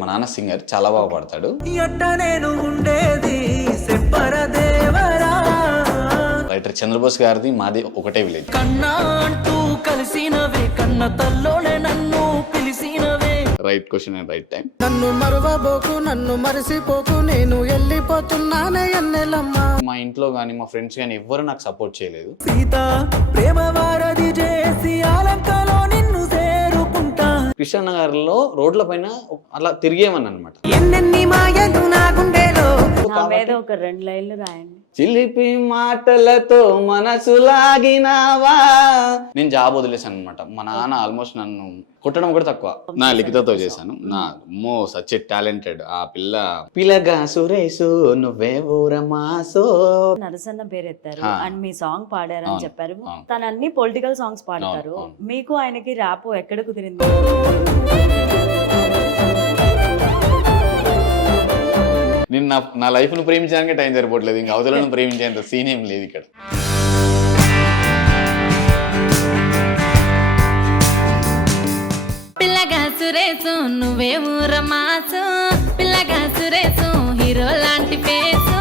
మా నాన్న సింగర్ చాలా బాగా పాడతాడు. రైటర్ చంద్రబోస్ గారిది మాది ఒకటే village. Right question and right time. నన్ను మరవబోకు నన్ను మరిసిపోకు నేను వెళ్ళిపోతున్నానే ఎన్నెలమ్మ. మా ఇంట్లో గానీ మా ఫ్రెండ్స్ గానీ ఎవ్వరు నాకు సపోర్ట్ చేయలేదు. సీత ప్రేమ వారధి చేసి ఆలంకలో నిన్ను చేరుకుంటా. కృష్ణనగర్లో రోడ్ల పైన అలా తిరిగేమని అనమాట. ఎన్నెన్ని మాయలు నా గుండెలో. నా మీద ఒక 2 లైన్లు రాయండి. చిలిపి మాటలతో మనసు లాగినావా. నేను జాబ్ వదిలేసాను అనమాట. మా నాన్న ఆల్మోస్ట్ నన్ను కొట్టడం కూడా తక్కువ. నా లిఖితతో చేశాను. నా సచ్ టాలెంటెడ్ ఆ పిల్లగా సురేషు నువ్వే ఊరమాసో నరసన్న పేరు ఎత్తారు అండ్ మీ సాంగ్ పాడారని చెప్పారు. తను అన్ని పొలిటికల్ సాంగ్స్ పాడతారు. మీకు ఆయనకి ర్యాప్ ఎక్కడ కుదిరింది? నేను నా లైఫ్ ను ప్రేమించడానికి టైం సరిపోవట్లేదు. ఇంకా అవతలను ప్రేమించేంత సీన్ ఏం లేదు ఇక్కడ. పిల్లగా సురేసు నువ్వే ఊరమాసు పిల్లగా సురేసు హీరో లాంటి ఫేసు.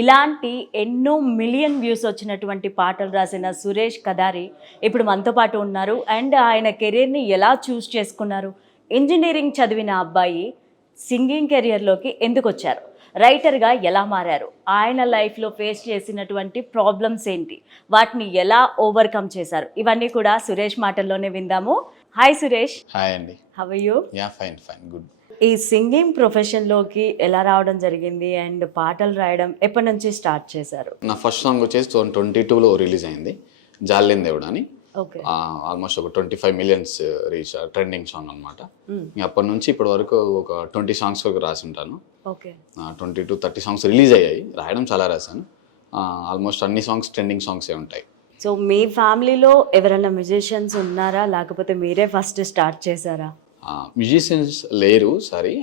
ఇలాంటి ఎన్నో మిలియన్ వ్యూస్ వచ్చినటువంటి పాటలు రాసిన సురేష్ కదారి ఇప్పుడు మనతో పాటు ఉన్నారు. అండ్ ఆయన కెరీర్ని ఎలా చూస్ చేసుకున్నారు, ఇంజనీరింగ్ చదివిన అబ్బాయి సింగింగ్ కెరియర్లోకి ఎందుకు వచ్చారు, రైటర్గా ఎలా మారారు, ఆయన లైఫ్లో ఫేస్ చేసినటువంటి ప్రాబ్లమ్స్ ఏంటి, వాటిని ఎలా ఓవర్కమ్ చేశారు, ఇవన్నీ కూడా సురేష్ మాటల్లోనే విందాము. హాయ్ సురేష్. హాయ్ అండి. How are you? Yeah fine good. ఈ సింగింగ్ ప్రొఫెషన్లోకి ఎలా రావడం జరిగింది అండ్ పాటలు రాయడం ఎప్పటి నుంచి స్టార్ట్ చేశారు? నా ఫస్ట్ సాంగ్ వచ్చేసి 2022లో రిలీజ్ అయింది, జాలేం దేవుడు అని. ఓకే. ఆల్మోస్ట్ ఒక 25 మిలియన్స్ రీచ్ ట్రెండింగ్ సాంగ్ అనమాట. అప్పటి నుంచి ఇప్పటి వరకు ఒక 20 సాంగ్స్ వరకు రాసి ఉంటాను. ఓకే. 20-30 సాంగ్స్ రిలీజ్ అయ్యాయి. రాయడం చాలా రాశాను. ఆల్మోస్ట్ అన్ని సాంగ్స్ ట్రెండింగ్ సాంగ్సే ఉంటాయి. సో మీ ఫ్యామిలీలో ఎవరైనా మ్యూజిషియన్స్ ఉన్నారా, లేకపోతే మీరే ఫస్ట్ స్టార్ట్ చేశారా? మ్యూజిషియన్స్ లేరు, సారీ.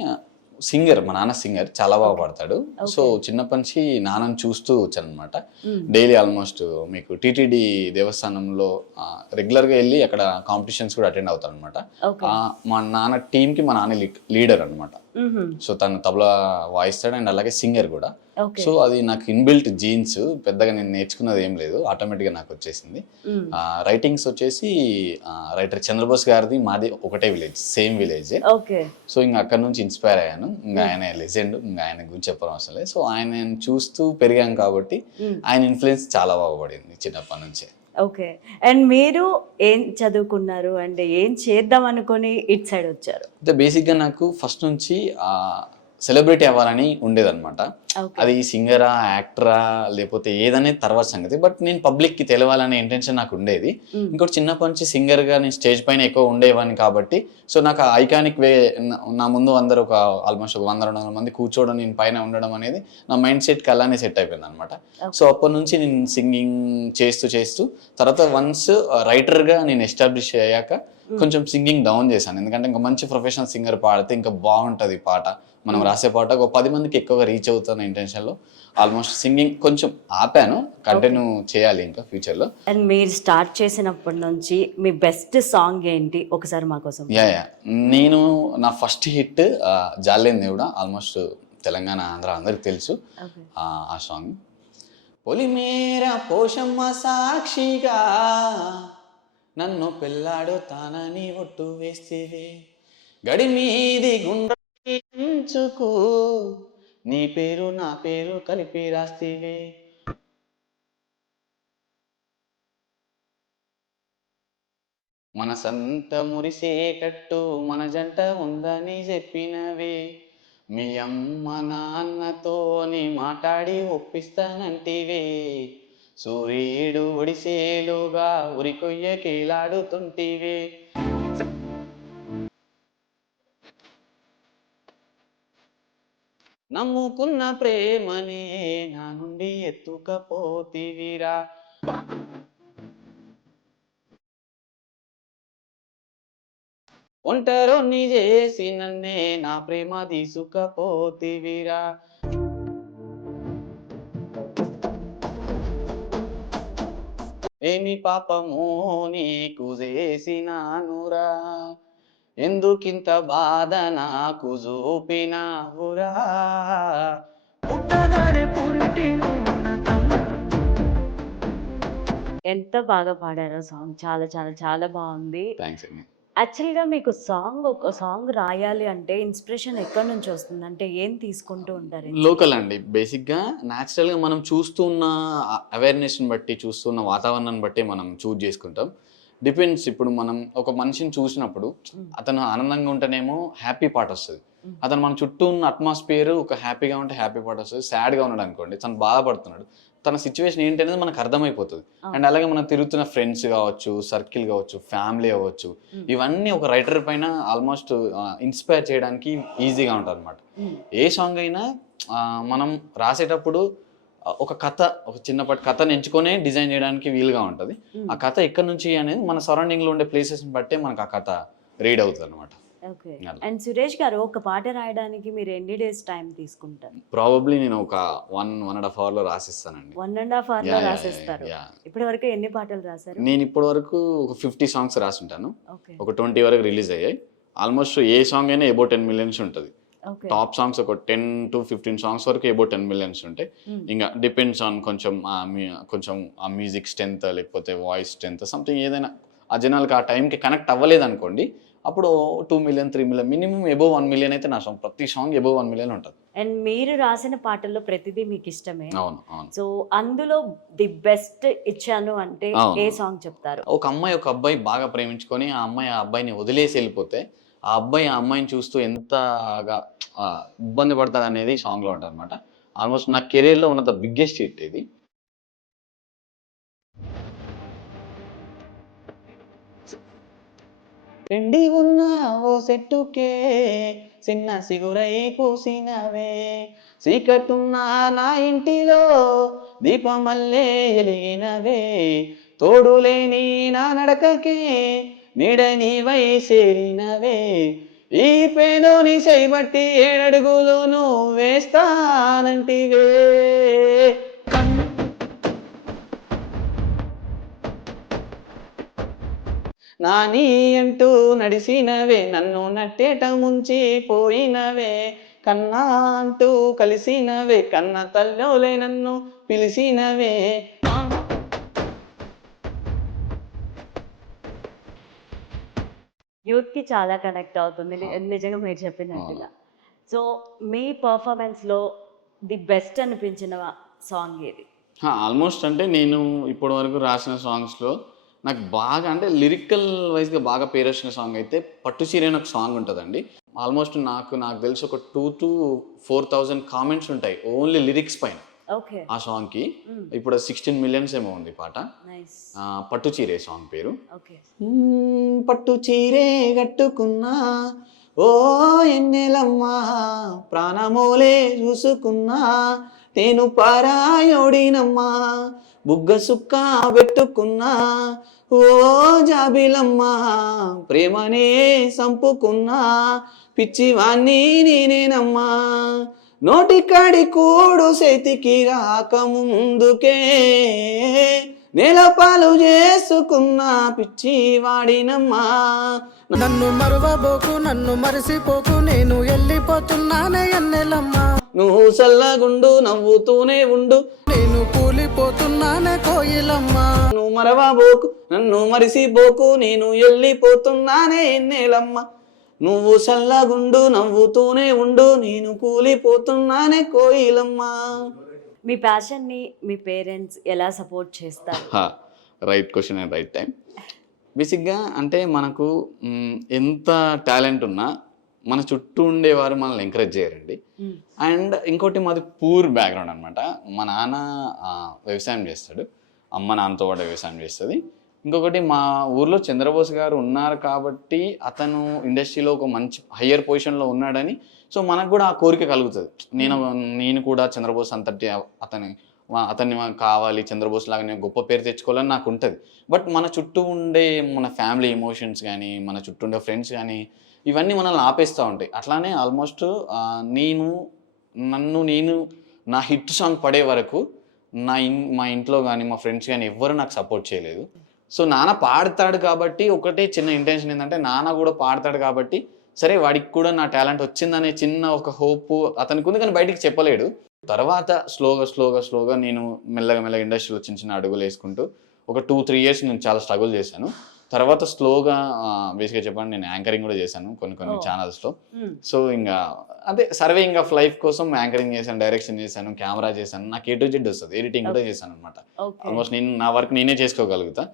సింగర్, మా నాన్న సింగర్ చాలా బాగా పాడతాడు. సో చిన్నప్పటి నుంచి నాన్నని చూస్తూ వచ్చాను అనమాట. డైలీ ఆల్మోస్ట్ మీకు టీటీడీ దేవస్థానంలో రెగ్యులర్గా వెళ్ళి అక్కడ కాంపిటీషన్స్ కూడా అటెండ్ అవుతాను అనమాట. మా నాన్న టీంకి మా నాన్న లీడర్ అనమాట. సో తను తబలా వాయిస్తాడు అండ్ అలాగే సింగర్ కూడా. సో అది నాకు ఇన్బిల్ట్ జీన్స్, పెద్దగా నేను నేర్చుకున్నది ఏం లేదు, ఆటోమేటిక్గా నాకు వచ్చేసింది. రైటింగ్స్ వచ్చేసి రైటర్ చంద్రబోస్ గారిది మాది ఒకటే విలేజ్, సేమ్ విలేజ్. సో ఇంకా అక్కడ నుంచి ఇన్స్పైర్ అయ్యాను. ఇంకా ఆయన లెజెండ్, ఇంకా ఆయన గురించి చెప్పడం అవసరం లేదు. సో ఆయన చూస్తూ పెరిగాం కాబట్టి ఆయన ఇన్ఫ్లుయెన్స్ చాలా బాగుపడింది చిన్నప్పటి నుంచే. ఓకే. అండ్ మీరు ఏం చదువుకున్నారు అండ్ ఏం చేద్దాం అనుకొని ఇట్ సైడ్ వచ్చారు? అంటే బేసిక్గా నాకు ఫస్ట్ నుంచి సెలబ్రిటీ అవ్వాలని ఉండేదన్నమాట. అది సింగరా, యాక్టరా, లేకపోతే ఏదనేది తర్వాత సంగతి. బట్ నేను పబ్లిక్కి తెలవాలనే ఇంటెన్షన్ నాకు ఉండేది. ఇంకోటి చిన్నప్పటి నుంచి సింగర్గా నేను స్టేజ్ పైన ఎక్కువ ఉండేవాడిని కాబట్టి సో నాకు ఐకానిక్ వే, నా ముందు అందరూ ఒక ఆల్మోస్ట్ ఒక 100-200 మంది కూర్చోవడం, నేను పైన ఉండడం అనేది నా మైండ్ సెట్కి అలానే సెట్ అయిపోయింది అనమాట. సో అప్పటి నుంచి నేను సింగింగ్ చేస్తూ తర్వాత వన్స్ రైటర్గా నేను ఎస్టాబ్లిష్ అయ్యాక కొంచెం సింగింగ్ డౌన్ చేశాను. ఎందుకంటే ఇంకా మంచి ప్రొఫెషనల్ సింగర్ పాడితే ఇంకా బాగుంటుంది పాట, మనం రాసే పాట ఒక 10 మందికి ఎక్కువగా రీచ్ అవుతున్న ఇంటెన్షన్లో ఆల్మోస్ట్ సింగింగ్ కొంచెం ఆపాను. కంటిన్యూ చేయాలి ఇంకా ఫ్యూచర్లో. అండ్ మీరు స్టార్ట్ చేసినప్పటి నుంచి మీ బెస్ట్ సాంగ్ ఏంటి ఒకసారి మా కోసం? యా నేను నా ఫస్ట్ హిట్ జాలేం దేవుడా, ఆల్మోస్ట్ తెలంగాణ, ఆంధ్ర అందరికి తెలుసు ఆ సాంగ్. పొలిమేర పోషమ్మ సాక్షిగా నన్ను పెళ్ళాడుతానని ఒట్టు వేస్తేవే, గడి మీది గుండ్రంచుకు నీ పేరు నా పేరు కలిపి రాస్తేవే, మనసంత మురిసేటట్టు మన జంట ఉందని చెప్పినవే, మీ అమ్మ నాన్నతోని మాట్లాడి ఒప్పిస్తానంటివే, సూర్యుడు ఒడిసేలుగా ఉరికొయ్యకేలాడుతుంటివే, నమ్ముకున్న ప్రేమనే నా నుండి ఎత్తుకపోతివిరా, ఒంటరిని చేసి నన్నే నా ప్రేమ తీసుకపోతివిరా, ఏమి పాపము నీకు చేసినానురా, ఎందుకింత బాధ నాకు చూపినావురా. పుట్టగానే పురిటిలోన ఎంత బాగా పాడారో సాంగ్, చాలా చాలా చాలా బాగుంది. థ్యాంక్స్ అండి. యాక్చువల్గా మీకు ఒక సాంగ్ రాయాలి అంటే ఇన్స్పిరేషన్ ఎక్కడి నుంచి వస్తుంది, అంటే ఏం తీసుకుంటూ ఉంటారు? లోకల్ అండి, బేసిక్గా న్యాచురల్గా మనం చూస్తున్న అవేర్నెస్ని బట్టి, చూస్తున్న వాతావరణాన్ని బట్టి మనం చూజ్ చేసుకుంటాం. డిపెండ్స్. ఇప్పుడు మనం ఒక మనిషిని చూసినప్పుడు అతను ఆనందంగా ఉంటేనేమో హ్యాపీ పాట వస్తుంది. అతను మన చుట్టూ ఉన్న అట్మాస్ఫియర్ ఒక హ్యాపీగా ఉంటే హ్యాపీ పాట వస్తుంది. సాడ్గా ఉన్నాడు అనుకోండి, తను బాధపడుతున్నాడు, తన సిచ్యువేషన్ ఏంటి అనేది మనకు అర్థమైపోతుంది. అండ్ అలాగే మనం తిరుగుతున్న ఫ్రెండ్స్ కావచ్చు, సర్కిల్ కావచ్చు, ఫ్యామిలీ అవ్వచ్చు, ఇవన్నీ ఒక రైటర్ పైన ఆల్మోస్ట్ ఇన్స్పైర్ చేయడానికి ఈజీగా ఉంటుంది అనమాట. ఏ సాంగ్ అయినా మనం రాసేటప్పుడు ఒక కథ, ఒక చిన్నపాటి కథను ఎంచుకొని డిజైన్ చేయడానికి వీలుగా ఉంటుంది. ఆ కథ ఎక్కడి నుంచి అనేది మన సరౌండింగ్లో ఉండే ప్లేసెస్ని బట్టే మనకు ఆ కథ రీడ్ అవుతుంది అనమాట. ఓకే. అండ్ సురేష్ గారు, ఒక పాట రాయడానికి మీరు ఎన్ని డేస్ టైం తీసుకుంటారు? ప్రాబబ్లీ నేను ఒక 1.5 hour రాసిస్తానండి. 1.5 hour రాసిస్తారు. ఇప్పటి వరకు ఎన్ని పాటలు రాశారు? నేను ఇప్పటి వరకు ఒక 50 songs రాసుంటాను. ఓకే. ఒక 20 వరకు రిలీజ్ అయ్యాయి. ఆల్మోస్ట్ ఏ సాంగ్ అయినా అబౌట్ 10 millions ఉంటుంది. టాప్ సాంగ్స్ ఒక 10 to 15 songs వరకు అబౌట్ 10 millions ఉంటాయి. ఇంకా డిపెండ్స్ ఆన్ కొంచెం ఆ మ్యూజిక్ స్ట్రెంత్, లేకపోతే వాయిస్ స్ట్రెంత్, సంథింగ్ ఏదైనా ఆ జనాలకి ఆ టైంకి కనెక్ట్ అవ్వలేదు అనుకోండి, అప్పుడు 2 million 3 million, minimum above 1 million అయితే నా సాంగ్, ప్రతి సాంగ్ అబౌవ్ 1 million ఉంటుంది. అండ్ మీరు రాసిన పాటల్లో ప్రతిదీ మీకు ఇష్టమే. అవును, అవును. సో అందులో ది బెస్ట్ ఇచ్చాను అంటే ఏ సాంగ్ చెప్తారు? ఒక అమ్మాయి ఒక అబ్బాయి బాగా ప్రేమించుకొని ఆ అమ్మాయి ఆ అబ్బాయిని వదిలేసి వెళ్ళిపోతే ఆ అబ్బాయి ఆ అమ్మాయిని చూస్తూ ఎంతగా ఇబ్బంది పడుతుంది అనేది సాంగ్లో ఉంటుంది అనమాట. ఆల్మోస్ట్ నా కెరీర్లో ఉన్న ద బిగ్గెస్ట్ హిట్ ఇది. ఎండి ఉన్న ఓ చెట్టుకే చిన్న సిగురై పూసినవే, చీకటున్న నా ఇంటిలో దీపమల్లే ఎలిగినవే, తోడులేని నా నడకకే నీడ నీవై చేరినవే, ఈ పేదోని చేయబట్టి 7 అడుగులు నువ్వు వేస్తానంటివే. నాని అంటూ నడిసినవే, నన్ను నట్టేట ముంచి పోయినవే, కన్నా అంటూ కలిసినవే, కన్న తల్లోలే నన్ను పిలిచినవే. యూత్ కి చాలా కనెక్ట్ అవుతుంది నిజంగా మీరు చెప్పినట్టుగా. సో మీ పర్ఫార్మెన్స్ లో ది బెస్ట్ అనిపించిన సాంగ్ ఏది? ఆల్మోస్ట్ అంటే నేను ఇప్పటి వరకు రాసిన సాంగ్స్లో నాకు బాగా, అంటే లిరికల్ వైజ్గా బాగా పేరు వచ్చిన సాంగ్ అయితే పట్టు చీర అని ఒక సాంగ్ ఉంటుందండి. ఆల్మోస్ట్ నాకు తెలిసి ఒక 2,000 to 4,000 కామెంట్స్ ఉంటాయి ఓన్లీ లిరిక్స్ పైన ఓకే. ఆ సాంగ్కి. ఇప్పుడు 16 millions ఏమో ఉంది పాట. పట్టు చీరే సాంగ్ పేరు. పట్టు చీరే కట్టుకున్నా ఓ ఎన్నెలమ్మా, ప్రాణమోలే చూసుకున్నా నేను పారాయోడినమ్మా, బుగ్గ సుక్క పెట్టుకున్నా ఓ జాబిలమ్మా, ప్రేమనే సంపుకున్నా పిచ్చివాణ్ణి నేనేనమ్మా, నోటికాడి కూడు చేతికి రాకముందుకే నేలపాలు చేసుకున్నా పిచ్చి వాడినమ్మా. నన్ను మరువబోకు, నన్ను మరిసిపోకు, నేను వెళ్ళిపోతున్నానే ఎన్నెలమ్మా, నువ్వు చల్లగుండు నవ్వుతూనే ఉండు, నేను కూలిపోతున్నానే కోయిలమ్మా, నువ్వు మరవబోకు నన్ను మరిసిపోకు, నేను వెళ్ళిపోతున్నానే ఎన్నేలమ్మ, నువ్వు చల్లగుండు నవ్వుతూనే ఉండు, నేను కూలిపోతున్నానే కోయిలమ్మా. మీ ప్యాషన్ని మీ పేరెంట్స్ ఎలా సపోర్ట్ చేస్తారు? Right question and right time. బేసిక్గా అంటే మనకు ఎంత టాలెంట్ ఉన్నా మన చుట్టూ ఉండేవారు మనల్ని ఎంకరేజ్ చేయరండి. అండ్ ఇంకోటి మాది పూర్ బ్యాక్గ్రౌండ్ అనమాట. మా నాన్న వ్యవసాయం చేస్తాడు, అమ్మ నాన్నతో పాటు వ్యవసాయం చేస్తుంది. ఇంకొకటి మా ఊర్లో చంద్రబోస్ గారు ఉన్నారు కాబట్టి అతను ఇండస్ట్రీలో ఒక మంచి హయ్యర్ పొజిషన్లో ఉన్నాడని, సో మనకు కూడా ఆ కోరిక కలుగుతుంది. నేను కూడా చంద్రబోస్ అంతటి అతన్ని కావాలి, చంద్రబోస్ లాగా నేను గొప్ప పేరు తెచ్చుకోవాలని నాకు ఉంటుంది. బట్ మన చుట్టూ ఉండే మన ఫ్యామిలీ ఎమోషన్స్ కానీ, మన చుట్టూ ఉండే ఫ్రెండ్స్ కానీ, ఇవన్నీ మనల్ని ఆపేస్తూ ఉంటాయి. అట్లానే ఆల్మోస్ట్ నేను నా హిట్ సాంగ్ పడే వరకు మా ఇంట్లో కానీ మా ఫ్రెండ్స్ కానీ ఎవ్వరు నాకు సపోర్ట్ చేయలేదు. సో నాన్న పాడతాడు కాబట్టి ఒకటే చిన్న ఇంటెన్షన్ ఏంటంటే నాన్న కూడా పాడతాడు కాబట్టి సరే వాడికి కూడా నా టాలెంట్ వచ్చిందనే చిన్న ఒక హోప్ అతనికి ఉంది, కానీ బయటికి చెప్పలేడు. తర్వాత స్లోగా నేను మెల్లగా ఇండస్ట్రీలో చిన్న అడుగులు వేసుకుంటూ ఒక 2-3 ఇయర్స్ నేను చాలా స్ట్రగుల్ చేశాను. తర్వాత స్లోగా బేసిక్గా చెప్పండి నేను యాంకరింగ్ కూడా చేశాను కొన్ని ఛానల్స్లో. సో ఇంకా అదే సర్వేయింగ్ ఆఫ్ లైఫ్ కోసం యాంకరింగ్ చేశాను, డైరెక్షన్ చేశాను, కెమెరా చేశాను. నాకు A to Z వస్తుంది, ఎడిటింగ్ కూడా చేశాను అనమాట. ఆల్మోస్ట్ నేను నా వర్క్ నేనే చేసుకోగలుగుతా.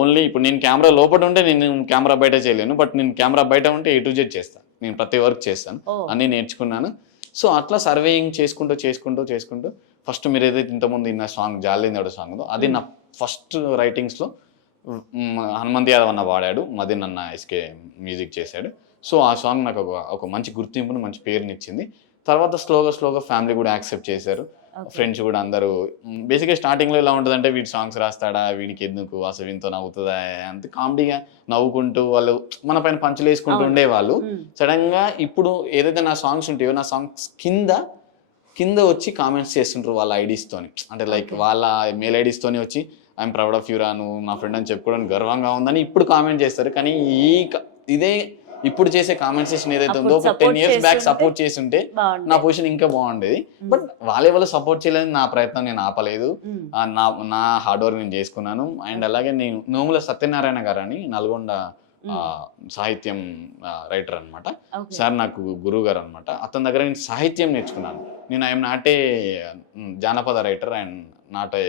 ఓన్లీ ఇప్పుడు నేను కెమెరా లోపల ఉంటే నేను కెమెరా బయట చేయలేను, బట్ నేను కెమెరా బయట ఉంటే A to Z చేస్తాను. నేను ప్రతి వర్క్ చేస్తాను, అన్నీ నేర్చుకున్నాను. సో అట్లా సర్వేయింగ్ చేసుకుంటూ ఫస్ట్ మీరు ఏదైతే ఇంతకుముందు ఇన్న సాంగ్ జాలిందోడు సాంగ్ అది నా ఫస్ట్ రైటింగ్స్లో హనుమంత్ యాదవ్ అన్న పాడాడు, మదన్ అన్న ఎస్కే మ్యూజిక్ చేశాడు. సో ఆ సాంగ్ నాకు ఒక మంచి గుర్తింపును మంచి పేరునిచ్చింది. తర్వాత స్లోగా ఫ్యామిలీ కూడా యాక్సెప్ట్ చేశారు, ఫ్రెండ్స్ కూడా అందరూ. బేసిక్గా స్టార్టింగ్లో ఎలా ఉంటుందంటే వీడి సాంగ్స్ రాస్తాడా, వీడికి ఎందుకు అసలు వీనితో నవ్వుతుందా అంత కామెడీగా నవ్వుకుంటూ వాళ్ళు మన పైన పంచులు వేసుకుంటూ ఉండేవాళ్ళు. సడన్గా ఇప్పుడు ఏదైతే నా సాంగ్స్ ఉంటాయో నా సాంగ్స్ కింద వచ్చి కామెంట్స్ చేస్తుంటారు వాళ్ళ ఐడీస్తోని, అంటే లైక్ వాళ్ళ మెయిల్ ఐడీస్తోని వచ్చి ఐఎమ్ ప్రౌడ్ ఆఫ్ యూరా, నువ్వు నా ఫ్రెండ్ అని చెప్పుకోవడానికి గర్వంగా ఉందని ఇప్పుడు కామెంట్ చేస్తారు. కానీ ఇదే ఇప్పుడు చేసే కామెంట్ సెషన్ ఏదైతే ఉందో ఒక 10 years బ్యాక్ సపోర్ట్ చేసి ఉంటే నా పొజిషన్ ఇంకా బాగుండేది. బట్ వాళ్ళెవరో సపోర్ట్ చేయలేదు, నా ప్రయత్నం నేను ఆపలేదు, నా హార్డ్ వర్క్ నేను చేసుకున్నాను. అండ్ అలాగే నేను నోముల సత్యనారాయణ గారు అని నల్గొండ సాహిత్యం రైటర్ అనమాట. సార్ నాకు గురువు గారు అనమాట. అతని దగ్గర నేను సాహిత్యం నేర్చుకున్నాను. నేను ఐఎమ్ నాట్ ఏ జానపద writer and not a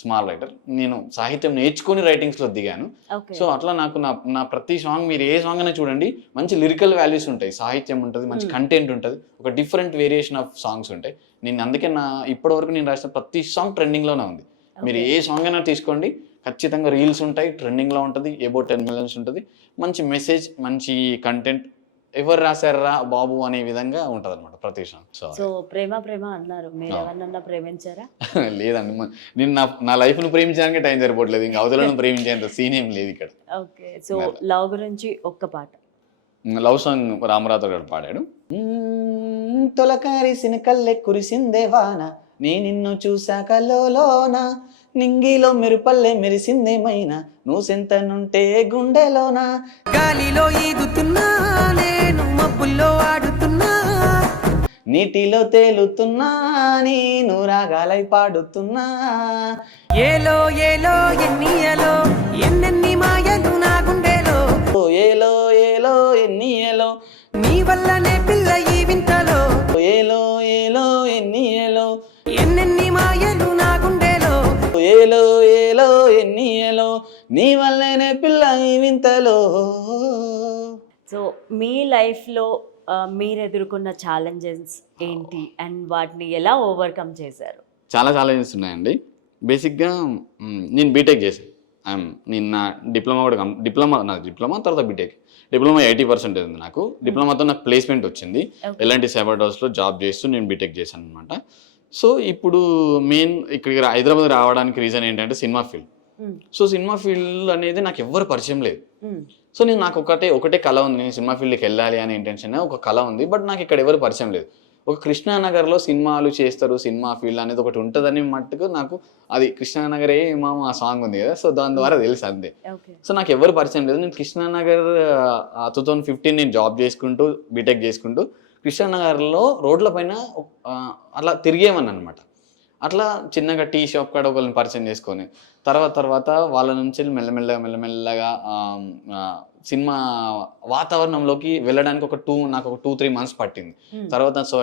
small writer. నేను సాహిత్యం నేర్చుకుని రైటింగ్స్లో దిగాను. సో అట్లా నాకు నా ప్రతి సాంగ్ మీరు ఏ సాంగ్ అయినా చూడండి మంచి లిరికల్ వాల్యూస్ ఉంటాయి, సాహిత్యం ఉంటుంది, మంచి కంటెంట్ ఉంటుంది, ఒక డిఫరెంట్ వేరియేషన్ ఆఫ్ సాంగ్స్ ఉంటాయి. నేను అందుకే ఇప్పటివరకు నేను రాసిన ప్రతి సాంగ్ ట్రెండింగ్లోనే ఉంది. మీరు ఏ సాంగ్ అయినా తీసుకోండి, ఖచ్చితంగా రీల్స్ ఉంటాయి, ట్రెండింగ్లో ఉంటుంది, అబౌట్ 10 million ఉంటుంది, మంచి మెసేజ్, మంచి కంటెంట్, ఎవరు రాశారా బాబు అనే విధంగా ఉంటుంది అనమాట ప్రతి సాంగ్. సో ప్రేమ అన్నారు, మీరు ఎవరినన్నా ప్రేమించారా? లేదండి, నేను నా లైఫ్ను ప్రేమించడానికి టైం సరిపోవట్లేదు, ఇంకా అవతలను ప్రేమించేంత సీన్ ఏం లేదు ఇక్కడ. ఓకే, సో లవ్ గురించి ఒక్క పాట. లవ్ సాంగ్ రామరాథ గారు పాడాడు. తొలకారిసిన కల్లె కురిసిందే వాన, నీ నిన్ను చూశాక లోన, నింగిలో మెరుపల్లె మెరిసిందేమైనా, నువ్వు సెంతనుంటే గుండెలోన, గాలిలో ఈదుతున్నా నేను మబ్బుల్లో ఆడుతున్నా, నీటిలో తేలుతున్నా నేను రాగాలై పాడుతున్నా, ఏలో ఏలో ఎన్నెన్ని మాయలు నా గుండెలో, ఏలో ఎన్నియలో నీ వల్లనే పిల్ల ఈ వింతలో, ఏలో ఎన్నియలో ఎన్నెన్ని మాయలు నా గుండెలో, ఏలో ఎన్నియలో నీ వల్లనే పిల్ల ఈ వింతలో. సో మీ లైఫ్లో మీరు ఎదుర్కొన్న ఛాలెంజెస్ ఏంటి అండ్ వాటిని ఎలా ఓవర్కమ్ చేశారు? చాలా ఛాలెంజెస్ ఉన్నాయండి. బేసిక్గా నేను బీటెక్ చేశాను. నేను నా డిప్లొమా తర్వాత బీటెక్. డిప్లొమా 80% ఉంది నాకు. డిప్లొమాతో నాకు ప్లేస్మెంట్ వచ్చింది, ఎలాంటి సైబర్డోస్లో జాబ్ చేస్తూ నేను బీటెక్ చేశాను అనమాట. సో ఇప్పుడు మెయిన్ ఇక్కడికి హైదరాబాద్ రావడానికి రీజన్ ఏంటంటే cinema field. So cinema field అనేది నాకు ఎవ్వరు పరిచయం లేదు. సో నాకు ఒకటే కళ ఉంది, నేను సినిమా ఫీల్డ్కి వెళ్ళాలి అనే ఇంటెన్షన్ ఒక కళ ఉంది. బట్ నాకు ఇక్కడ ఎవరు పరిచయం లేదు. ఒక కృష్ణానగర్లో సినిమాలు చేస్తారు, సినిమా ఫీల్డ్ అనేది ఒకటి ఉంటుందని మట్టుకు నాకు అది కృష్ణానగరే ఆ సాంగ్ ఉంది కదా, సో దాని ద్వారా తెలుసు అంతే. సో నాకు ఎవరు పరిచయం లేదు. నేను కృష్ణానగర్ 2015 నేను జాబ్ చేసుకుంటూ బీటెక్ చేసుకుంటూ కృష్ణానగర్లో రోడ్ల పైన అట్లా తిరిగేమని అనమాట. అట్లా చిన్నగా టీ షాప్ కాడ ఒకరిని పరిచయం చేసుకొని తర్వాత వాళ్ళ నుంచి మెల్లమెల్లగా సినిమా వాతావరణంలోకి వెళ్ళడానికి నాకు ఒక 2-3 months పట్టింది. తర్వాత సో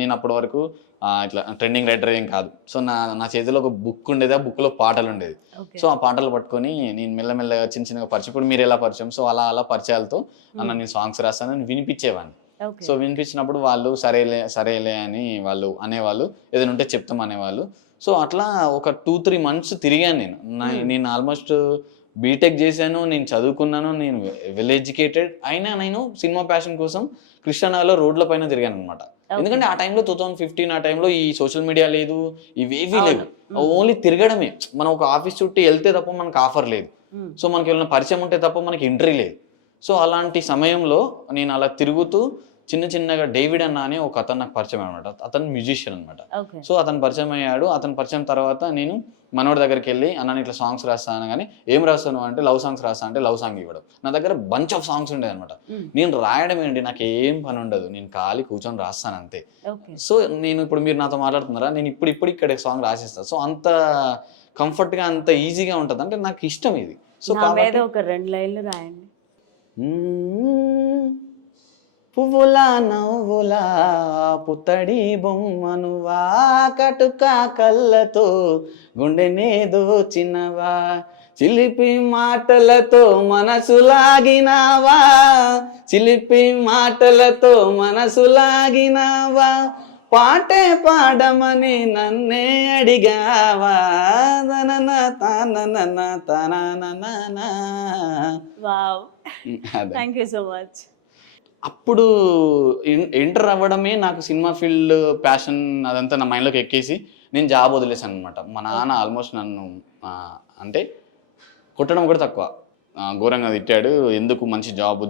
నేను అప్పటి వరకు ఇట్లా ట్రెండింగ్ రైటర్ ఏం కాదు. సో నా చేతిలో ఒక బుక్ ఉండేది, ఆ బుక్లో పాటలు ఉండేది. సో ఆ పాటలు పట్టుకొని నేను మెల్లమెల్లగా చిన్నగా పరిచయం, ఇప్పుడు మీరు ఎలా పరిచయం, సో అలా పరిచయాలతో నేను సాంగ్స్ రాస్తానని వినిపించేవాడిని. సో వినిపించినప్పుడు వాళ్ళు సరేలే అని వాళ్ళు అనేవాళ్ళు, ఏదైనా ఉంటే చెప్తాం అనేవాళ్ళు. సో అట్లా ఒక 2-3 months తిరిగాను నేను ఆల్మోస్ట్ బీటెక్ చేశాను, నేను చదువుకున్నాను, నేను వెల్ ఎడ్యుకేటెడ్ అయినా నేను సినిమా ప్యాషన్ కోసం కృష్ణానగర్లో రోడ్ల పైన తిరిగాను అనమాట. ఎందుకంటే ఆ టైంలో 2015 ఆ టైంలో ఈ సోషల్ మీడియా లేదు, ఇవేవీ లేవు, ఓన్లీ తిరగడమే. మనం ఒక ఆఫీస్ చుట్టూ వెళ్తే తప్ప మనకు ఆఫర్ లేదు, సో మనకి ఏమైనా పరిచయం ఉంటే తప్ప మనకి ఎంట్రీ లేదు. సో అలాంటి సమయంలో నేను అలా తిరుగుతూ చిన్న చిన్నగా డేవిడ్ అన్న అని ఒక అతను నాకు పరిచయం అనమాట. అతను మ్యూజిషియన్ అనమాట. ఓకే. సో అతను పరిచయం అయ్యాడు. అతను పరిచయం తర్వాత నేను మనోడి దగ్గరికి వెళ్ళి అన్న ఇట్లా సాంగ్స్ రాస్తాను, కానీ ఏం రాస్తాను అంటే లవ్ సాంగ్స్ రాస్తా అంటే లవ్ సాంగ్ ఇవ్వడం. నా దగ్గర బంచ్ ఆఫ్ సాంగ్స్ ఉండేది అనమాట. నేను రాయడం ఏంటి, నాకు ఏం పని ఉండదు, నేను ఖాళీ కూర్చొని రాస్తాను అంతే. ఓకే. సో నేను ఇప్పుడు మీరు నాతో మాట్లాడుతున్నారా, నేను ఇప్పుడు ఇక్కడ సాంగ్ రాసేస్తాను. సో అంత కంఫర్ట్గా అంత ఈజీగా ఉంటుంది, అంటే నాకు ఇష్టం ఇది. సో నా మీద ఒక 2 లైన్లు రాయండి. పువ్వులా నవ్వులా పుత్తడి బొమ్మనువా, కటుక కళ్ళతో గుండెనే దోచినవా, చిలిపి మాటలతో మనసు లాగినావా, చిలిపి మాటలతో మనసు లాగినావా, పాటే పాడమని నన్నే అడిగావా, తనన తనన తనన. Wow, thank you so much. అప్పుడు ఎంటర్ అవ్వడమే నాకు సినిమా ఫీల్డ్ ప్యాషన్ అదంతా నా మైండ్లోకి ఎక్కేసి నేను జాబ్ వదిలేసాను అనమాట. మా నాన్న ఆల్మోస్ట్ నన్ను అంటే కొట్టడం కూడా తక్కువ, ఘోరంగా తిట్టాడు. ఎందుకు మంచి జాబ్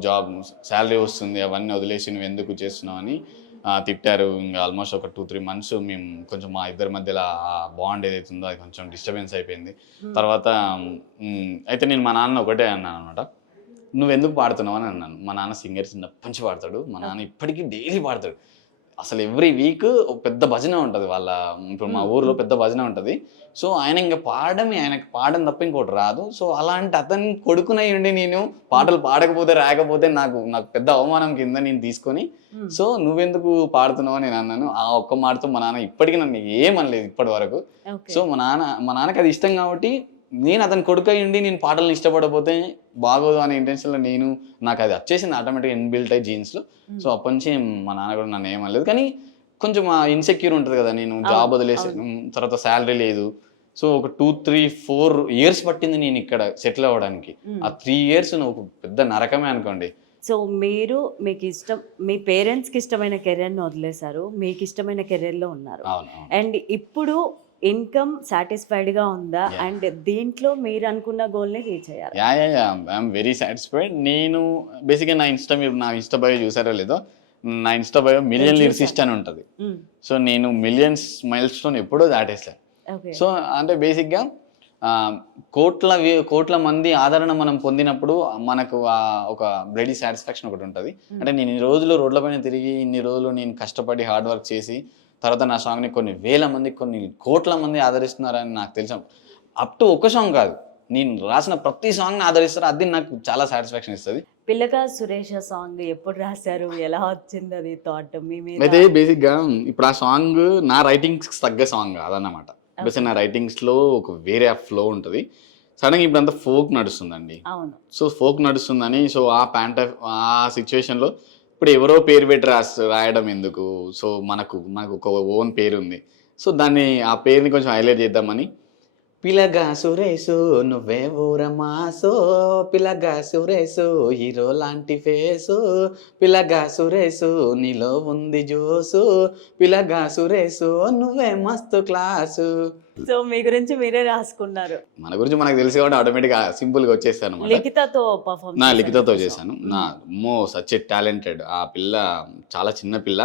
శాలరీ వస్తుంది అవన్నీ వదిలేసి నువ్వు ఎందుకు చేస్తున్నావు అని తిట్టారు. ఇంకా ఆల్మోస్ట్ ఒక 2-3 months మేము కొంచెం మా ఇద్దరి మధ్యలో ఆ బాండ్ ఏదైతే ఉందో అది కొంచెం డిస్టర్బెన్స్ అయిపోయింది. తర్వాత అయితే నేను మా నాన్న ఒకటే అన్నాను అనమాట, నువ్వెందుకు పాడుతున్నావు అని అన్నాను. మా నాన్న సింగర్ చిన్నప్పటి నుంచి పాడతాడు. మా నాన్న ఇప్పటికీ డైలీ పాడతాడు. అసలు ఎవ్రీ వీక్ పెద్ద భజన ఉంటుంది వాళ్ళ, ఇప్పుడు మా ఊర్లో పెద్ద భజన ఉంటుంది. సో ఆయన ఇంకా ఆయనకి పాడడం తప్ప ఇంకోటి రాదు. సో అలాంటి అతని కొడుకునై ఉండి నేను పాటలు పాడకపోతే రాకపోతే నాకు పెద్ద అవమానం కింద నేను తీసుకొని, సో నువ్వెందుకు పాడుతున్నావు అని నేను అన్నాను. ఆ ఒక్క మాటతో మా నాన్న ఇప్పటికీ నన్ను ఏమనలేదు ఇప్పటి వరకు. సో మా నాన్నకి అది ఇష్టం కాబట్టి, నేను అతని కొడుకు అయ్యిండి నేను పాటలను ఇష్టపడకపోతే బాగోదు అనే ఇంటెన్షన్లో నాకు అది వచ్చేసింది ఆటోమేటిక్గా ఇన్బిల్ట్ అయ్యి జీన్స్లో. సో అప్పటి నుంచి మా నాన్న కూడా నన్ను ఏమనలేదు. కానీ కొంచెం ఇన్సెక్యూర్ ఉంటుంది కదా, నేను జాబ్ వదిలేసి తర్వాత శాలరీ లేదు. సో ఒక 2-3-4 years పట్టింది నేను ఇక్కడ సెటిల్ అవ్వడానికి. ఆ 3 years ఒక పెద్ద నరకమే అనుకోండి. సో మీకు ఇష్టం, మీ పేరెంట్స్కి ఇష్టమైన కెరియర్ని వదిలేశారు, మీకు ఇష్టమైన కెరియర్లో ఉన్నారు. అండ్ ఇప్పుడు ఇన్కమ్ సాటిస్ఫైడ్గా ఉందా? అండ్ దీంట్లో మీరు అనుకున్న గోల్ని రీచ్ అయ్యారు? I'm very satisfied. నేను బేసిక్గా నా ఇన్స్టా బయో చూసారో లేదో, నా ఇన్స్టా బయో మిలియన్ లిరిసిస్ట్ అని ఉంటుంది. సో నేను మిలియన్స్ మైల్ స్టోన్ ఎప్పుడో దాటేసాను. సో అంటే బేసిక్గా కోట్ల మంది ఆదరణ మనం పొందినప్పుడు మనకు ఒక బ్లడీ సాటిస్ఫాక్షన్ ఒకటి ఉంటుంది. అంటే నేను ఇన్ని రోజులు రోడ్లపైన తిరిగి, ఇన్ని రోజులు నేను కష్టపడి హార్డ్ వర్క్ చేసి తర్వాత నా సాంగ్ని కొన్ని వేల మంది, కొన్ని కోట్ల మంది ఆదరిస్తున్నారని నాకు తెలుసు. అప్ టు ఒక సాంగ్ కాదు, నేను రాసిన ప్రతి సాంగ్ని ఆదరిస్తారు, అది నాకు చాలా సాటిస్ఫాక్షన్ ఇస్తుంది. పిల్లగా సురేష్ సాంగ్ ఎప్పుడు రాశారు, ఎలా వచ్చింది అది థాట్ మీ మీద? అయితే బేసిక్గా ఇప్పుడు ఆ సాంగ్ నా రైటింగ్స్కి తగ్గ సాంగ్ అదన్నమాట. బేసిక్ నా రైటింగ్స్లో ఒక వేరే ఫ్లో ఉంటుంది. సడన్గా ఇప్పుడు అంతా ఫోక్ నడుస్తుందండి. సో ఫోక్ నడుస్తుందని, సో ఆ సిచ్యువేషన్లో ఇప్పుడు ఎవరో పేరు పెట్టి రాయడం ఎందుకు, సో మనకు ఒక ఓన్ పేరు ఉంది. సో ఆ పేరుని కొంచెం హైలైట్ చేద్దామని, పిలగా సురేసు నువ్వే ఊరమాసో, పిలగా సురేసు హీరో లాంటి ఫేసు, పిలగా సురేసు నీలో ఉంది జోసు, పిలగా సురేసు నువ్వే మస్తు క్లాసు. సో మీ గురించి మీరే రాసుకున్నారు. మన గురించి మనకు తెలుసు కాబట్టి ఆటోమేటిక్గా సింపుల్గా వచ్చేస్తాను. లిఖితతో చేశాను. సచ్ ఏ టాలెంటెడ్ ఆ పిల్ల, చాలా చిన్న పిల్ల.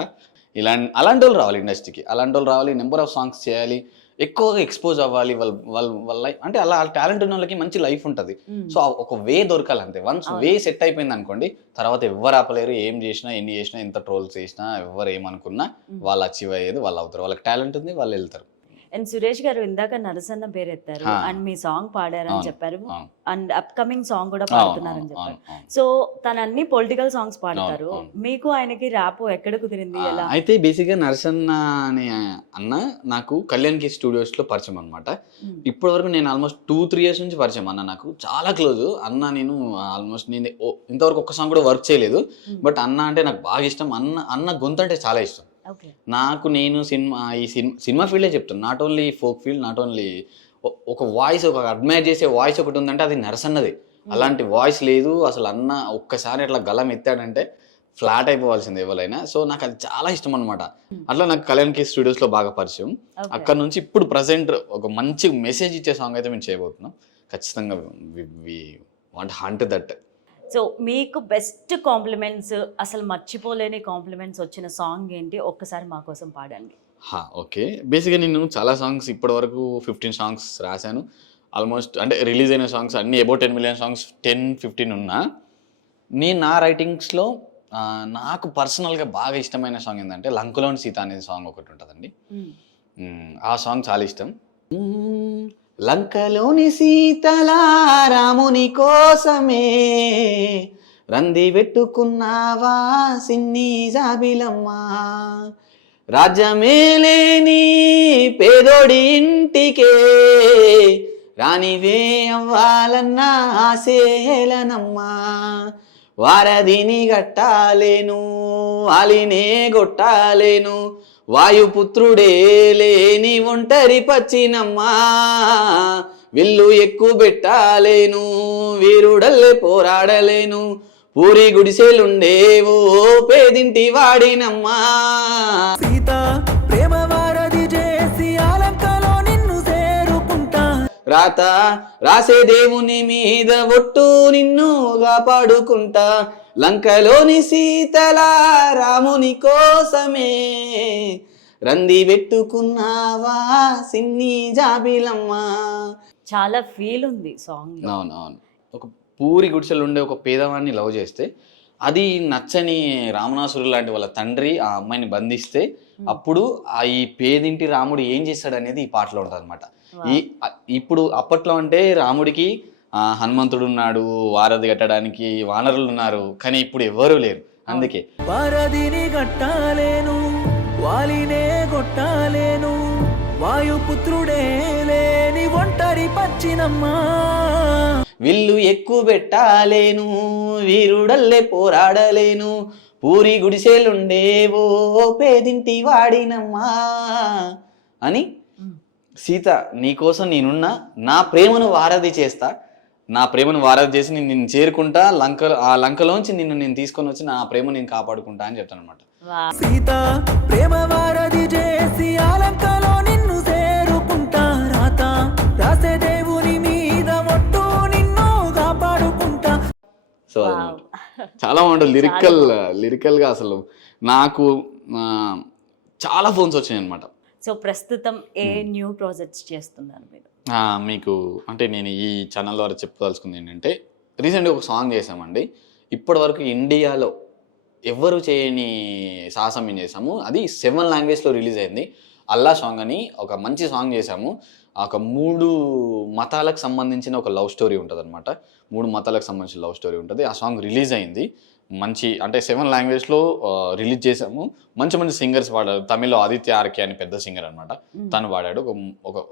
అలాంటి వాళ్ళు రావాలి ఇండస్ట్రీకి, అలాంటి వాళ్ళు రావాలి, నెంబర్ ఆఫ్ సాంగ్స్ చేయాలి, ఎక్కువగా ఎక్స్పోజ్ అవ్వాలి. వాళ్ళ అంటే అలా టాలెంట్ ఉన్న వాళ్ళకి మంచి లైఫ్ ఉంటుంది. సో ఒక వే దొరకాలి అంతే. వన్స్ వే సెట్ అయిపోయింది అనుకోండి, తర్వాత ఎవరు ఆపలేరు. ఏం చేసినా, ఎన్ని చేసినా, ఎంత ట్రోల్స్ చేసినా, ఎవరు ఏమనుకున్నా వాళ్ళు అచీవ్ అయ్యేది వాళ్ళు అవుతారు. వాళ్ళకి టాలెంట్ ఉంది, వాళ్ళు వెళ్తారు. అండ్ సురేష్ గారు ఇందాక నరసన్న పేరు ఎత్తారు అండ్ మీ సాంగ్ పాడారని చెప్పారు, అండ్ అప్కమింగ్ సాంగ్ కూడా పాడుతున్నారని చెప్పారు. సో తను అన్ని పొలిటికల్ సాంగ్స్ పాడతారు, మీకు ఆయనకి ర్యాప్ ఎక్కడ కుదిరింది, ఎలా? అయితే బేసిక్గా నరసన్న అనే అన్న నాకు కళ్యాణ్కి స్టూడియోస్లో పరిచయం అనమాట. ఇప్పటి వరకు నేను ఆల్మోస్ట్ 2-3 years నుంచి పరిచయం. అన్న నాకు చాలా క్లోజ్. అన్న నేను ఆల్మోస్ట్ నేను ఇంతవరకు ఒక్క సాంగ్ కూడా వర్క్ చేయలేదు, బట్ అన్న అంటే నాకు బాగా ఇష్టం. అన్న గొంతు అంటే చాలా ఇష్టం నాకు. నేను సినిమా ఫీల్డే చెప్తాను, not only folk field, not only ఒక వాయిస్, ఒక అడ్మైర్ చేసే వాయిస్ ఒకటి ఉందంటే అది నరసన్నది. అలాంటి వాయిస్ లేదు అసలు. అన్న ఒక్కసారి అట్లా గలం ఎత్తాడంటే ఫ్లాట్ అయిపోవాల్సింది ఎవరైనా. సో నాకు అది చాలా ఇష్టం అనమాట. అట్లా నాకు కళ్యాణ్కి స్టూడియోస్లో బాగా పరిచయం. అక్కడ నుంచి ఇప్పుడు ప్రజెంట్ ఒక మంచి మెసేజ్ ఇచ్చే సాంగ్ అయితే మేము చేయబోతున్నాం ఖచ్చితంగా. We want hunt that. So మీకు బెస్ట్ కాంప్లిమెంట్స్, అసలు మర్చిపోలేని కాంప్లిమెంట్స్ వచ్చిన సాంగ్ ఏంటి? ఒక్కసారి మా కోసం పాడండి. ఓకే. బేసిక్గా నేను చాలా సాంగ్స్ ఇప్పటి వరకు 15 సాంగ్స్ రాశాను. ఆల్మోస్ట్ అంటే రిలీజ్ అయిన సాంగ్స్ అన్నీ అబౌట్ 10 మిలియన్ సాంగ్స్ 10-15 ఉన్నా. నేను నా రైటింగ్స్లో నాకు పర్సనల్గా బాగా ఇష్టమైన సాంగ్ ఏంటంటే లంకలోని సీత అనేది సాంగ్ ఒకటి ఉంటుందండి. ఆ సాంగ్ చాలా ఇష్టం. లంకలోని సీతలా రాముని కోసమే రంది పెట్టుకున్నావా సిన్ని జాబిలమ్మా, రాజ్యమే లేని పేదోడి ఇంటికే రానివే అవ్వాలన్నా ఆశేలనమ్మా, వారధిని గట్టాలేను అలినే గొట్టాలేను, వాయుపుత్రుడే లేని ఒంటరి పచ్చినమ్మా, విల్లు ఎక్కువ పెట్టాలేను వీరుడల్లే పోరాడలేను, పూరి గుడిసెలుండేవో పేదింటి వాడినమ్మా. సీత ప్రేమ వారధి చేసి ఆలంకలో నిన్ను చేరుకుంటా, రాత రాసే దేవుని మీద ఒట్టు నిన్ను కాపాడుకుంటా, లంకలోని సీతలా రాముని కోసమే రంది పెట్టుకున్నావా సిన్ని జాబిలమ్మా. చాలా ఫీల్ ఉంది సాంగ్. అవునవును. ఒక పూరి గుడిసెలు ఉండే ఒక పేదవాడిని లవ్ చేస్తే అది నచ్చని రామనాసురుడు లాంటి వాళ్ళ తండ్రి ఆ అమ్మాయిని బంధిస్తే అప్పుడు ఈ పేదింటి రాముడు ఏం చేస్తాడు అనేది ఈ పాటలో ఉంటుంది అనమాట. ఇప్పుడు అప్పట్లో అంటే రాముడికి హనుమంతుడు ఉన్నాడు, వారధి కట్టడానికి వానరులు ఉన్నారు, కానీ ఇప్పుడు ఎవ్వరూ లేరు. అందుకే వారధిని గట్టాలేను వాలినే గొట్టాలేను, వాయుపుత్రుడే లేని ఒంటరి పచ్చినమ్మా, విల్లు ఎక్కువ పెట్టాలేను వీరుడల్లే పోరాడలేను, పూరి గుడిసెలుండేవో పేదింటి వాడినమ్మా అని, సీత నీకోసం నేనున్నా, నా ప్రేమను వారధి చేస్తా, నా ప్రేమను వారధి చేసి నిన్ను చేరుకుంటా, ఆ లంకలోంచి నిన్ను నేను తీసుకొని వచ్చి నా ప్రేమ నేను కాపాడుకుంటా అని చెప్తాను అనమాట. సీత ప్రేమ వారధి చేసి ఆలంకలో నిన్ను చేరుకుంటా, రాత రాసే దేవుని మీద ఒట్టు నిన్ను కాపాడుకుంటా. సో చాలా బాగుంటుంది. లిరికల్గా అసలు నాకు చాలా ఫోన్స్ వచ్చినాయి అనమాట. సో ప్రస్తుతం ఏ న్యూ ప్రాజెక్ట్స్ చేస్తున్నారు మీరు? మీకు అంటే నేను ఈ ఛానల్ ద్వారా చెప్పదలుచుకుంది ఏంటంటే, రీసెంట్గా ఒక సాంగ్ చేసామండి. ఇప్పటి వరకు ఇండియాలో ఎవరు చేయని సాహసం ఏం చేసాము. అది 7 లాంగ్వేజ్లో రిలీజ్ అయింది. అల్లా సాంగ్ అని ఒక మంచి సాంగ్ చేసాము. ఒక 3 మతాలకు సంబంధించిన ఒక లవ్ స్టోరీ ఉంటుంది అనమాట. 3 మతాలకు సంబంధించిన లవ్ స్టోరీ ఉంటుంది. ఆ సాంగ్ రిలీజ్ అయింది. మంచి అంటే 7 లాంగ్వేజ్లో రిలీజ్ చేసాము. మంచి మంచి సింగర్స్ పాడారు. తమిళ్లో ఆదిత్య ఆర్కే అని పెద్ద సింగర్ అనమాట, తను పాడాడు.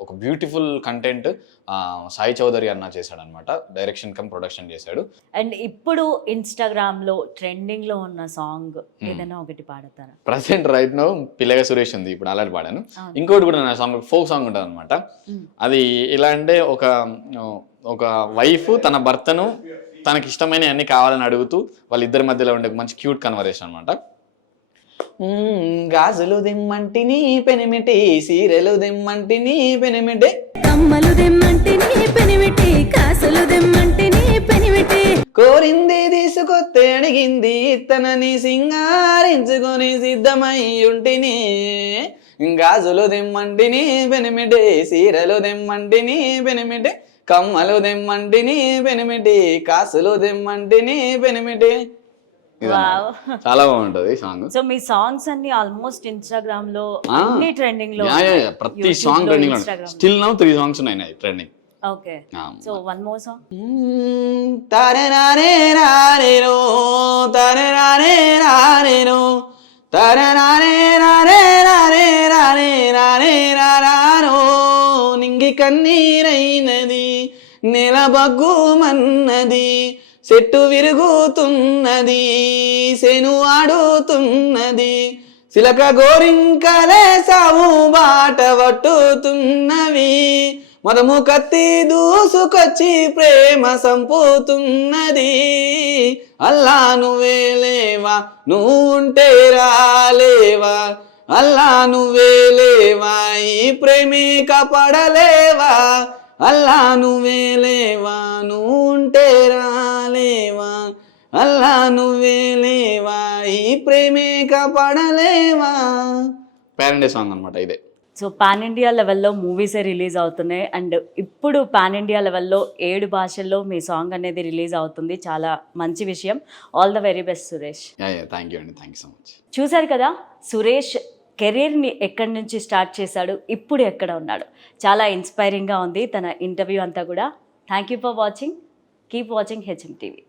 ఒక బ్యూటిఫుల్ కంటెంట్ సాయి చౌదరి అన్న చేశాడు అనమాట. డైరెక్షన్ కమ్ ప్రొడక్షన్ చేశాడు. అండ్ ఇప్పుడు ఇన్స్టాగ్రామ్ లో ట్రెండింగ్ లో ఉన్న సాంగ్ ఏదైనా ఒకటి పాడతారా? ప్రజెంట్ రైట్ నో పిల్లగా సురేష్ ఉంది, ఇప్పుడు అలాంటి పాడాను. ఇంకోటి కూడా నా సాంగ్ ఫోక్ సాంగ్ ఉంటుంది అనమాట. అది ఎలా అంటే ఒక వైఫ్ తన భర్తను తనకి ఇష్టమైన అన్ని కావాలని అడుగుతూ వాళ్ళిద్దరి మధ్యలో ఉండే మంచి క్యూట్ కన్వర్సేషన్ అనమాట. గాజులు దిమ్మంటిని పెనిమిటి, సీరెలు దిమ్మంటిని పెనిమిటి, కమ్మలు దెమ్మంటిని పెనిమిటి, కాసులు దెమ్మంటిని పెనిమిటి, కోరింది తీసుకొస్తే అడిగింది ఇత్తనని సింగారించుకొని సిద్ధమై ఉంటిని, గాజులు దిమ్మంటిని పెనిమిటి, సీరెలు దిమ్మంటిని పెనిమిటి, కమ్మలు దెమ్మంటిని పెనిమిటి, కాసులు దెమ్మంటిని పెనిమిటి. చాలా బాగుంటది సాంగ్. సో మీ సాంగ్స్ అన్ని ఆల్మోస్ట్ ఇన్స్టాగ్రామ్ లో అన్ని ట్రెండింగ్ లో, ప్రతి సాంగ్ ట్రెండింగ్ లో. స్టిల్ నౌ 3 సాంగ్స్ ఉన్నాయి trending. Okay, so one more song. తారే రారే రారేరో తారే రారే రారేరో తారే రారే రారే రారే రారే రారే రారో, నింగి కన్నీరైనది నెల బగ్గుమన్నది, చెట్టు విరుగుతున్నది శను ఆడుతున్నది, సిలక గోరింకలే సావు బాట పట్టుతున్నవి, మదము కత్తి దూసుకొచ్చి ప్రేమ సంపుతున్నది, అల్లా నువ్వే లేవా నువ్వు ఉంటే రాలేవా, అల్లా నువ్వే లేవా ఈ ప్రేమి కాపాడలేవా, అల్లా నువ్వే లేవా నువ్వు ఉంటే రాలేవా, అల్లా నువ్వే లేవా ఈ ప్రేమే కాపాడలేవా. పేరెండే సాంగ్ అనమాట ఇదే. సో పాన్ ఇండియా లెవెల్లో మూవీసే రిలీజ్ అవుతున్నాయి అండ్ ఇప్పుడు పాన్ ఇండియా లెవెల్లో 7 భాషల్లో మీ సాంగ్ అనేది రిలీజ్ అవుతుంది. చాలా మంచి విషయం. All the very best Suresh. Thank you అండి, థ్యాంక్ యూ సో మచ్. చూశారు కదా సురేష్ కెరీర్ని ఎక్కడి నుంచి స్టార్ట్ చేశాడు, ఇప్పుడు ఎక్కడ ఉన్నాడు. చాలా ఇన్స్పైరింగ్గా ఉంది తన ఇంటర్వ్యూ అంతా కూడా. Thank you for watching. Keep watching HM TV.